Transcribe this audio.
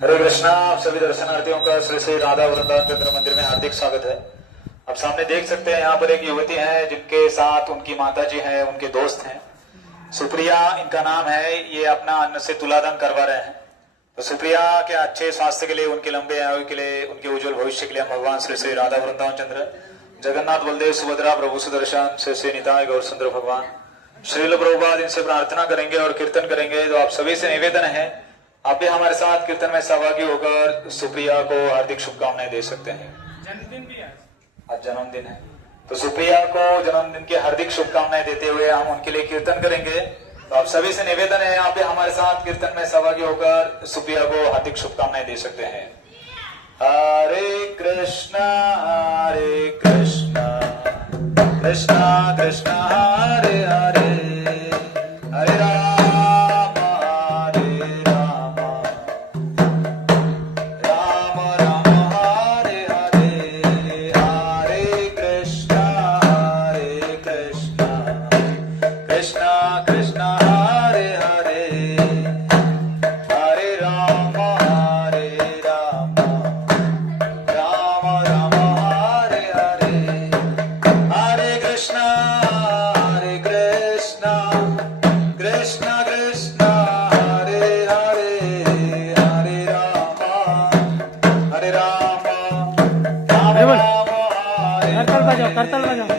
हरे कृष्णा। आप सभी दर्शनार्थियों का श्री श्री राधा वृंदावन चंद्र मंदिर में हार्दिक स्वागत है। आप सामने देख सकते हैं यहाँ पर एक युवती है जिनके साथ उनकी माता जी है, उनके दोस्त हैं। सुप्रिया इनका नाम है। ये अपना अन्न से तुलादान करवा रहे हैं। तो सुप्रिया के अच्छे स्वास्थ्य के लिए, उनके लंबे आयु के लिए, उनके उज्जवल भविष्य के लिए हम भगवान श्री श्री राधा वृंदावन चंद्र, जगन्नाथ बलदेव सुभद्रा प्रभु सुदर्शन, श्री श्री निताय गौर सुंदर भगवान श्रील प्रभुपाद इनसे प्रार्थना करेंगे और कीर्तन करेंगे। तो आप सभी से निवेदन है, आप भी हमारे साथ कीर्तन में सहभागी होकर सुप्रिया को हार्दिक शुभकामनाएं दे सकते हैं। जन्मदिन भी है, आज जन्मदिन है, तो सुप्रिया को जन्मदिन की हार्दिक शुभकामनाएं देते हुए हम उनके लिए कीर्तन करेंगे। तो आप सभी से निवेदन है, आप भी हमारे साथ कीर्तन में सहभागी होकर सुप्रिया को हार्दिक शुभकामनाएं दे सकते हैं। हरे कृष्णा कृष्णा कृष्णा हरे हरे, हरे राम राम राम हरे हरे, हरे कृष्णा कृष्णा कृष्णा हरे हरे, हरे राम राम राम हरे हरे, हरे कृष्णा कृष्णा कृष्णा हरे हरे, हरे राम राम राम अरे बोल, राम हरे करताल बजाओ, करताल बजाओ।